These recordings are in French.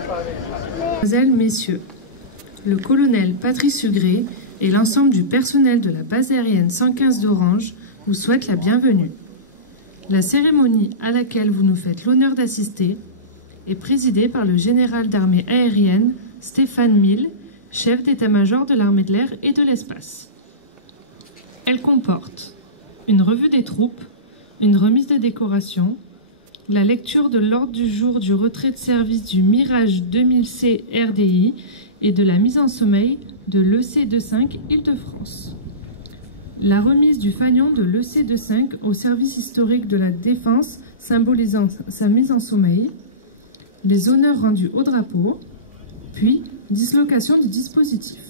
Mesdemoiselles, Messieurs, le colonel Patrice Hugré et l'ensemble du personnel de la base aérienne 115 d'Orange vous souhaitent la bienvenue. La cérémonie à laquelle vous nous faites l'honneur d'assister est présidée par le général d'armée aérienne Stéphane Mille, chef d'état-major de l'armée de l'air et de l'espace. Elle comporte une revue des troupes, une remise de décorations, la lecture de l'ordre du jour du retrait de service du Mirage 2000C RDI et de la mise en sommeil de l'EC-25 Île-de-France. La remise du fanion de l'EC-25 au service historique de la Défense symbolisant sa mise en sommeil, les honneurs rendus au drapeau, puis dislocation du dispositif.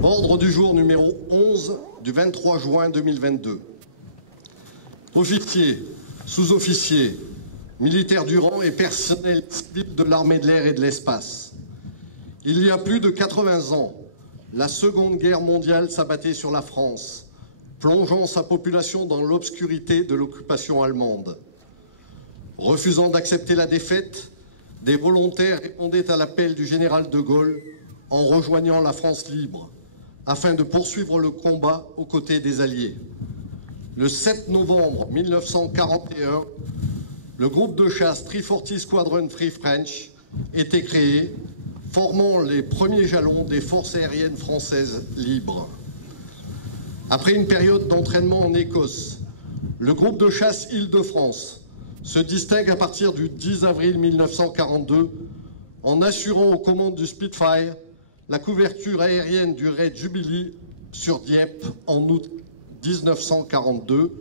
Ordre du jour numéro 11 du 23 juin 2022. Officiers, sous-officiers, militaires du rang et personnel civil de l'armée de l'air et de l'espace. Il y a plus de 80 ans, la Seconde Guerre mondiale s'abattait sur la France, plongeant sa population dans l'obscurité de l'occupation allemande. Refusant d'accepter la défaite, des volontaires répondaient à l'appel du général de Gaulle en rejoignant la France libre, afin de poursuivre le combat aux côtés des Alliés. Le 7 novembre 1941, le groupe de chasse 340 Squadron Free French était créé, formant les premiers jalons des forces aériennes françaises libres. Après une période d'entraînement en Écosse, le groupe de chasse Île-de-France se distingue à partir du 10 avril 1942 en assurant aux commandes du Spitfire la couverture aérienne du raid Jubilee sur Dieppe en août 1942,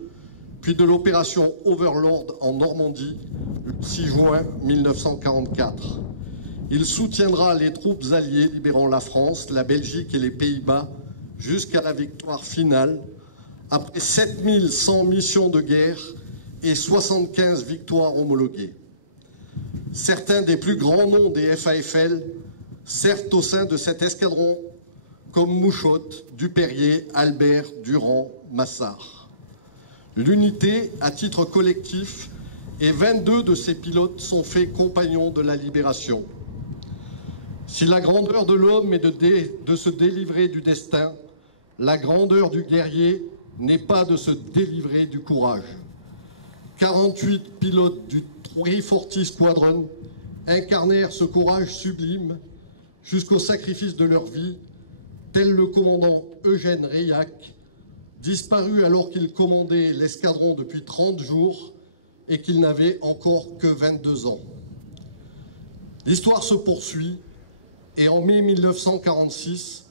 puis de l'opération Overlord en Normandie le 6 juin 1944. Il soutiendra les troupes alliées libérant la France, la Belgique et les Pays-Bas jusqu'à la victoire finale, après 7100 missions de guerre et 75 victoires homologuées. Certains des plus grands noms des FAFL servent au sein de cet escadron, comme Mouchotte, Dupérier, Albert, Durand, Massard. L'unité, à titre collectif, et 22 de ses pilotes sont faits compagnons de la libération. Si la grandeur de l'homme est de se délivrer du destin, la grandeur du guerrier n'est pas de se délivrer du courage. 48 pilotes du 340 Squadron incarnèrent ce courage sublime jusqu'au sacrifice de leur vie, tel le commandant Eugène Reillac, disparu alors qu'il commandait l'escadron depuis 30 jours et qu'il n'avait encore que 22 ans. L'histoire se poursuit et en mai 1946,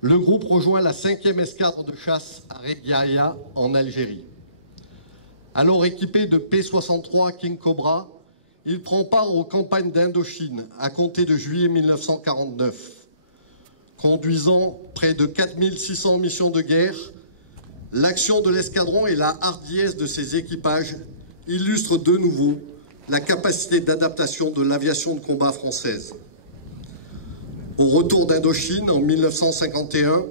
le groupe rejoint la 5e escadre de chasse à Régaïa en Algérie. Alors équipé de P-63 King Cobra, il prend part aux campagnes d'Indochine à compter de juillet 1949. Conduisant près de 4600 missions de guerre, l'action de l'escadron et la hardiesse de ses équipages illustrent de nouveau la capacité d'adaptation de l'aviation de combat française. Au retour d'Indochine en 1951,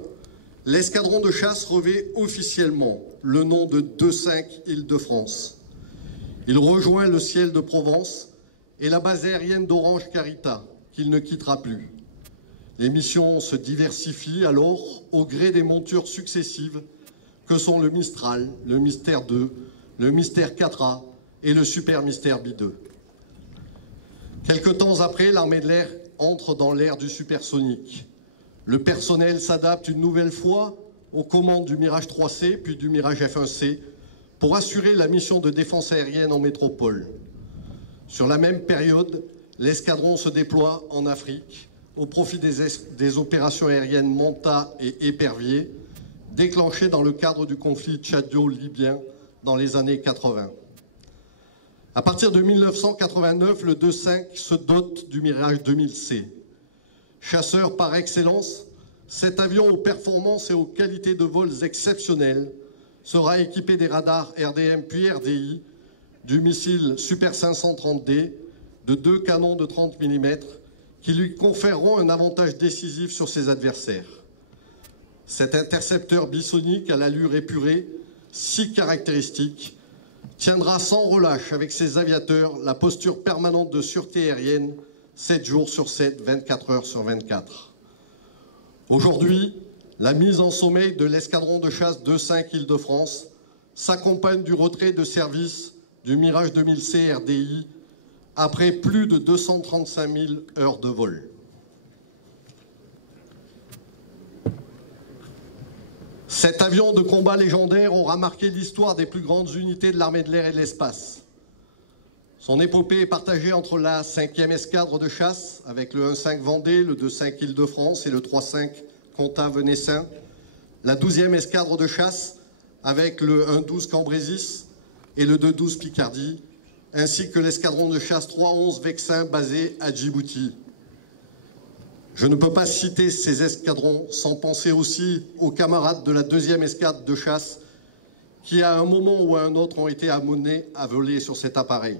l'escadron de chasse revêt officiellement le nom de 2-5 Île-de-France. Il rejoint le ciel de Provence et la base aérienne d'Orange Carita, qu'il ne quittera plus. Les missions se diversifient alors au gré des montures successives que sont le Mistral, le Mystère 2, le Mystère 4A et le Super Mystère B2. Quelque temps après, l'armée de l'air entre dans l'ère du supersonique. Le personnel s'adapte une nouvelle fois aux commandes du Mirage 3C puis du Mirage F1C pour assurer la mission de défense aérienne en métropole. Sur la même période, l'escadron se déploie en Afrique au profit des opérations aériennes Manta et Épervier, déclenchées dans le cadre du conflit tchadio-libyen dans les années 80. À partir de 1989, le 2-5 se dote du Mirage 2000C. Chasseur par excellence, cet avion aux performances et aux qualités de vols exceptionnelles sera équipé des radars RDM puis RDI, du missile Super 530D, de 2 canons de 30 mm qui lui conféreront un avantage décisif sur ses adversaires. Cet intercepteur bisonique à l'allure épurée, si caractéristique, tiendra sans relâche avec ses aviateurs la posture permanente de sûreté aérienne 7 jours sur 7, 24 heures sur 24. Aujourd'hui, la mise en sommeil de l'escadron de chasse 2-5 Île-de-France s'accompagne du retrait de service du Mirage 2000C RDI après plus de 235 000 heures de vol. Cet avion de combat légendaire aura marqué l'histoire des plus grandes unités de l'armée de l'air et de l'espace. Son épopée est partagée entre la 5e escadre de chasse avec le 1-5 Vendée, le 2-5 Île-de-France et le 3-5 Comtat-Venessin, la 12e escadre de chasse avec le 1-12 Cambrésis et le 2-12 Picardie, ainsi que l'escadron de chasse 3-11 Vexin basé à Djibouti. Je ne peux pas citer ces escadrons sans penser aussi aux camarades de la 2e escadre de chasse qui, à un moment ou à un autre, ont été amenés à voler sur cet appareil.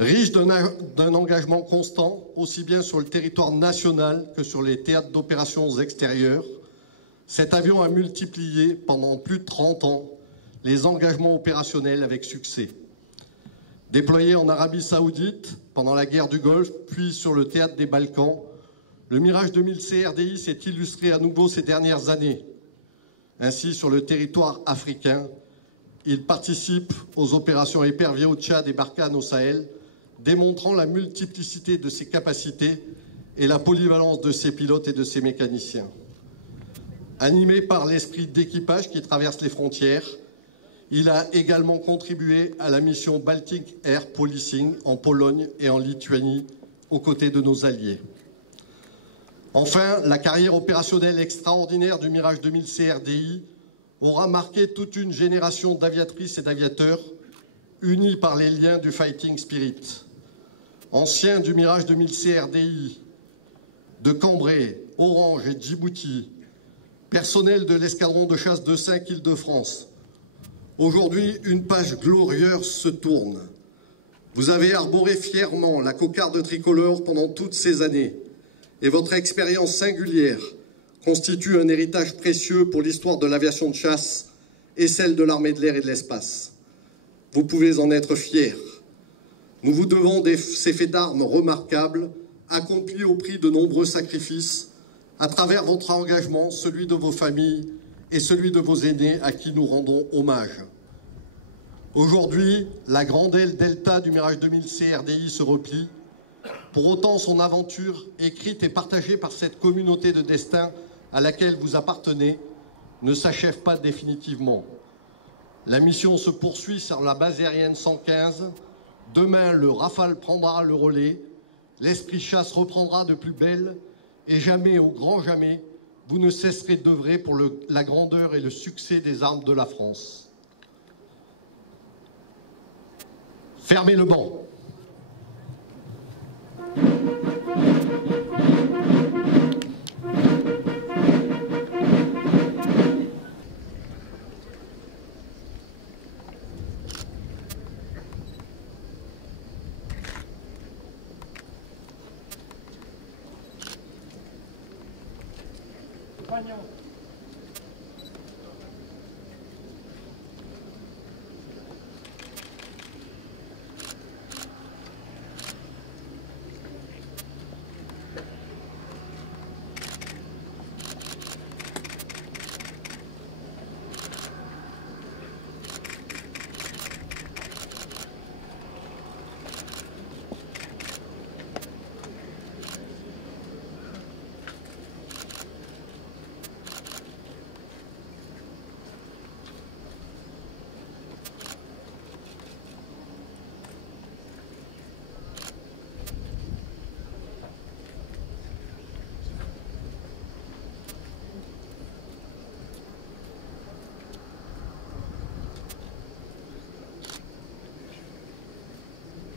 Riche d'un engagement constant, aussi bien sur le territoire national que sur les théâtres d'opérations extérieures, cet avion a multiplié pendant plus de 30 ans les engagements opérationnels avec succès. Déployé en Arabie Saoudite pendant la guerre du Golfe, puis sur le théâtre des Balkans, le Mirage 2000C RDI s'est illustré à nouveau ces dernières années. Ainsi, sur le territoire africain, il participe aux opérations Épervier au Tchad et Barkhane au Sahel, démontrant la multiplicité de ses capacités et la polyvalence de ses pilotes et de ses mécaniciens. Animé par l'esprit d'équipage qui traverse les frontières, il a également contribué à la mission Baltic Air Policing en Pologne et en Lituanie, aux côtés de nos alliés. Enfin, la carrière opérationnelle extraordinaire du Mirage 2000C RDI aura marqué toute une génération d'aviatrices et d'aviateurs unis par les liens du Fighting Spirit. Anciens du Mirage 2000C RDI, de Cambrai, Orange et Djibouti, personnel de l'escadron de chasse 2-5 Île-de-France. Aujourd'hui, une page glorieuse se tourne. Vous avez arboré fièrement la cocarde tricolore pendant toutes ces années et votre expérience singulière constitue un héritage précieux pour l'histoire de l'aviation de chasse et celle de l'armée de l'air et de l'espace. Vous pouvez en être fiers. Nous vous devons ces faits d'armes remarquables, accomplis au prix de nombreux sacrifices, à travers votre engagement, celui de vos familles et celui de vos aînés à qui nous rendons hommage. Aujourd'hui, la grande aile Delta du Mirage 2000C RDI se replie. Pour autant, son aventure, écrite et partagée par cette communauté de destin à laquelle vous appartenez, ne s'achève pas définitivement. La mission se poursuit sur la base aérienne 115. Demain, le Rafale prendra le relais. L'esprit chasse reprendra de plus belle. Et jamais, au grand jamais, vous ne cesserez d'œuvrer pour la grandeur et le succès des armes de la France. Fermez le banc.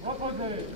Reposez.